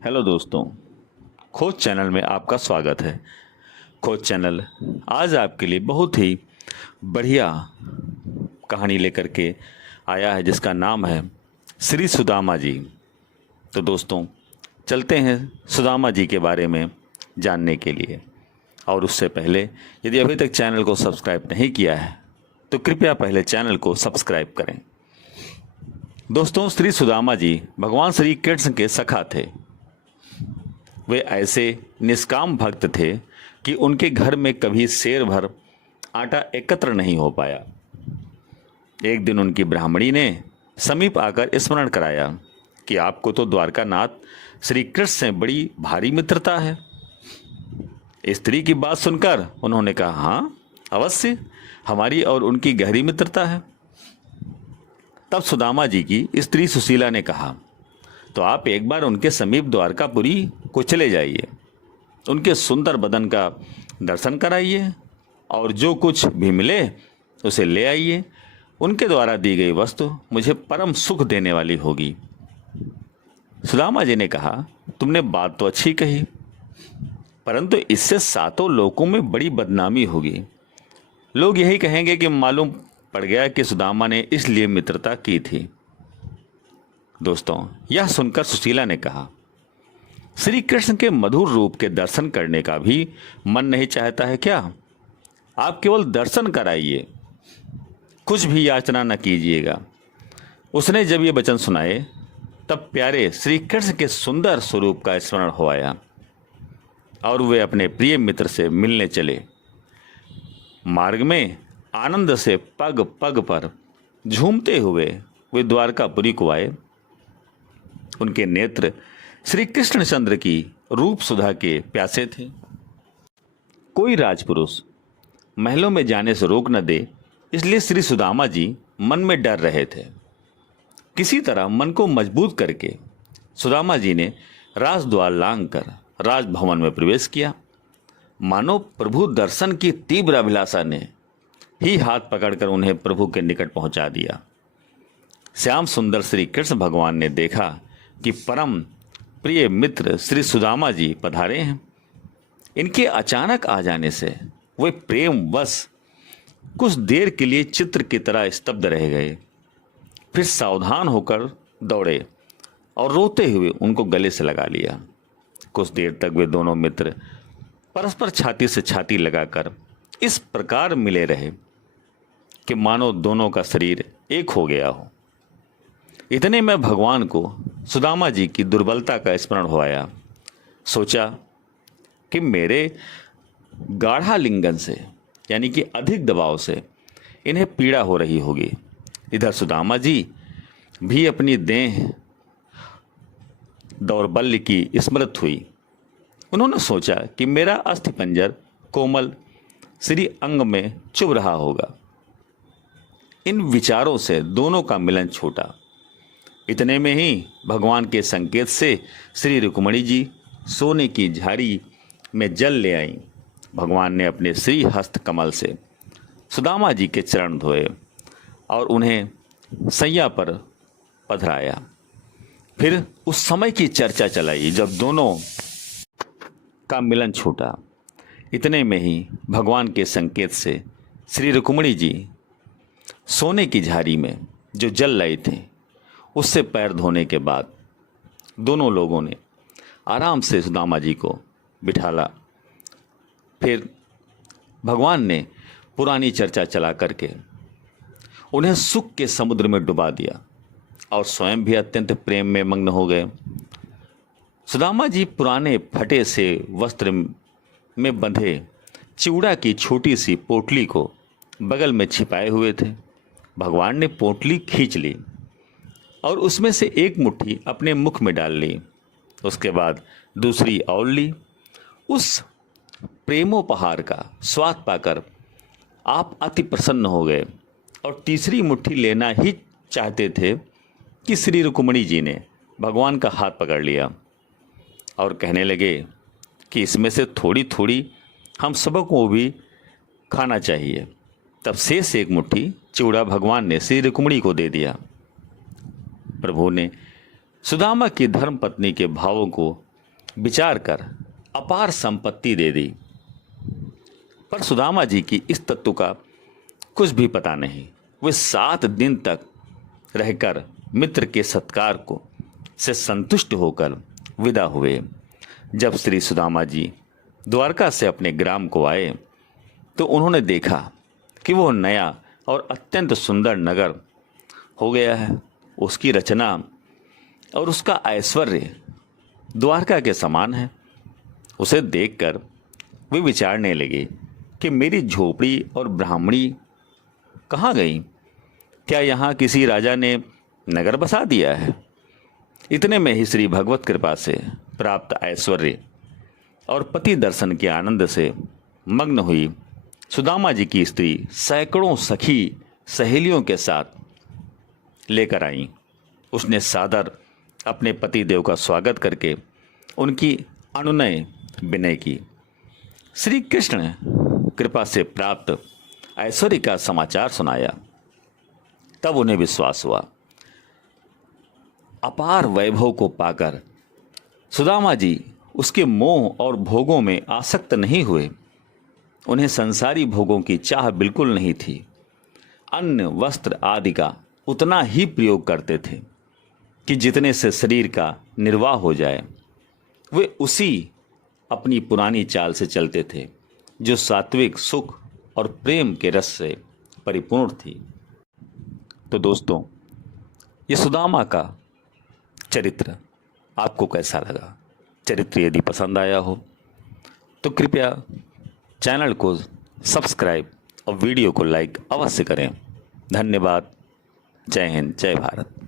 Hello दोस्तों, खोज channel में आपका स्वागत है। खोज चैनल आज आपके लिए बहुत ही बढ़िया कहानी लेकर के आया है जिसका नाम है श्री सुदामा जी। तो दोस्तों चलते हैं सुदामा जी के बारे में जानने के लिए। और उससे पहले यदि अभी तक चैनल को सब्सक्राइब नहीं किया है तो कृपया पहले चैनल को सब्सक्राइब करें। दोस्तों, श्री सुदामा जी भगवान श्री कृष्ण के सखा थे। वे ऐसे निष्काम भक्त थे कि उनके घर में कभी सेर भर आटा एकत्र नहीं हो पाया। एक दिन उनकी ब्राह्मणी ने समीप आकर स्मरण कराया कि आपको तो द्वारकानाथ श्री कृष्ण से बड़ी भारी मित्रता है। स्त्री की बात सुनकर उन्होंने कहा, हाँ अवश्य, हमारी और उनकी गहरी मित्रता है। तब सुदामा जी की स्त्री सुशीला ने कहा, तो आप एक बार उनके समीप द्वारकापुरी को चले जाइए, उनके सुंदर बदन का दर्शन कराइए और जो कुछ भी मिले उसे ले आइए। उनके द्वारा दी गई वस्तु मुझे परम सुख देने वाली होगी। सुदामा जी ने कहा, तुमने बात तो अच्छी कही, परंतु इससे सातों लोकों में बड़ी बदनामी होगी। लोग यही कहेंगे कि मालूम पड़ गया कि सुदामा ने इसलिए मित्रता की थी। दोस्तों, यह सुनकर सुशीला ने कहा, श्री कृष्ण के मधुर रूप के दर्शन करने का भी मन नहीं चाहता है क्या? आप केवल दर्शन कराइए, कुछ भी याचना न कीजिएगा। उसने जब ये वचन सुनाए तब प्यारे श्री कृष्ण के सुंदर स्वरूप का स्मरण हो आया और वे अपने प्रिय मित्र से मिलने चले। मार्ग में आनंद से पग पग पर झूमते हुए वे द्वारकापुरी को आए। उनके नेत्र श्री कृष्णचंद्र की रूप सुधा के प्यासे थे। कोई राजपुरुष महलों में जाने से रोक न दे, इसलिए श्री सुदामा जी मन में डर रहे थे। किसी तरह मन को मजबूत करके सुदामा जी ने राजद्वार लांघकर राजभवन में प्रवेश किया। मानो प्रभु दर्शन की तीव्र अभिलाषा ने ही हाथ पकड़कर उन्हें प्रभु के निकट पहुंचा दिया। श्याम सुंदर श्री कृष्ण भगवान ने देखा कि परम प्रिय मित्र श्री सुदामा जी पधारे हैं। इनके अचानक आ जाने से वे प्रेम वश कुछ देर के लिए चित्र की तरह स्तब्ध रह गए। फिर सावधान होकर दौड़े और रोते हुए उनको गले से लगा लिया। कुछ देर तक वे दोनों मित्र परस्पर छाती से छाती लगाकर इस प्रकार मिले रहे कि मानो दोनों का शरीर एक हो गया हो। इतने में भगवान को सुदामा जी की दुर्बलता का स्मरण हो आया। सोचा कि मेरे गाढ़ालिंगन से यानी कि अधिक दबाव से इन्हें पीड़ा हो रही होगी। इधर सुदामा जी भी अपनी देह दौर्बल्य की स्मृत हुई। उन्होंने सोचा कि मेरा अस्थिपंजर कोमल श्री अंग में चुभ रहा होगा। इन विचारों से दोनों का मिलन छूटा। इतने में ही भगवान के संकेत से श्री रुक्मणी जी सोने की झाड़ी में जल ले आईं। भगवान ने अपने श्री हस्त कमल से सुदामा जी के चरण धोए और उन्हें सैया पर पधराया। फिर उस समय की चर्चा चलाई जब दोनों का मिलन छूटा। इतने में ही भगवान के संकेत से श्री रुक्मणी जी सोने की झाड़ी में जो जल लाई थे उससे पैर धोने के बाद दोनों लोगों ने आराम से सुदामा जी को बिठाला। फिर भगवान ने पुरानी चर्चा चला करके उन्हें सुख के समुद्र में डुबा दिया और स्वयं भी अत्यंत प्रेम में मग्न हो गए। सुदामा जी पुराने फटे से वस्त्र में बंधे चिवड़ा की छोटी सी पोटली को बगल में छिपाए हुए थे। भगवान ने पोटली खींच ली और उसमें से एक मुट्ठी अपने मुख में डाल ली। उसके बाद दूसरी और ली। उस प्रेमोपहार का स्वाद पाकर आप अति प्रसन्न हो गए और तीसरी मुट्ठी लेना ही चाहते थे कि श्री रुक्मणी जी ने भगवान का हाथ पकड़ लिया और कहने लगे कि इसमें से थोड़ी थोड़ी हम सबको भी खाना चाहिए। तब शेष एक मुट्ठी चिवड़ा भगवान ने श्री रुक्मणी को दे दिया। प्रभु ने सुदामा की धर्म पत्नी के भावों को विचार कर अपार संपत्ति दे दी। पर सुदामा जी की इस तत्व का कुछ भी पता नहीं। वे 7 दिन तक रहकर मित्र के सत्कार को से संतुष्ट होकर विदा हुए। जब श्री सुदामा जी द्वारका से अपने ग्राम को आए तो उन्होंने देखा कि वह नया और अत्यंत सुंदर नगर हो गया है। उसकी रचना और उसका ऐश्वर्य द्वारका के समान है। उसे देखकर वे विचारने लगे कि मेरी झोपड़ी और ब्राह्मणी कहाँ गई? क्या यहाँ किसी राजा ने नगर बसा दिया है? इतने में ही श्री भगवत कृपा से प्राप्त ऐश्वर्य और पति दर्शन के आनंद से मग्न हुई सुदामा जी की स्त्री सैकड़ों सखी सहेलियों के साथ लेकर आई। उसने सादर अपने पति देव का स्वागत करके उनकी अनुनय विनय की। श्री कृष्ण कृपा से प्राप्त ऐश्वर्य का समाचार सुनाया। तब उन्हें विश्वास हुआ। अपार वैभव को पाकर सुदामा जी उसके मोह और भोगों में आसक्त नहीं हुए। उन्हें संसारी भोगों की चाह बिल्कुल नहीं थी। अन्न वस्त्र आदि का उतना ही प्रयोग करते थे कि जितने से शरीर का निर्वाह हो जाए। वे उसी अपनी पुरानी चाल से चलते थे जो सात्विक सुख और प्रेम के रस से परिपूर्ण थी। तो दोस्तों, ये सुदामा का चरित्र आपको कैसा लगा? चरित्र यदि पसंद आया हो तो कृपया चैनल को सब्सक्राइब और वीडियो को लाइक अवश्य करें। धन्यवाद। जय हिंद, जय भारत।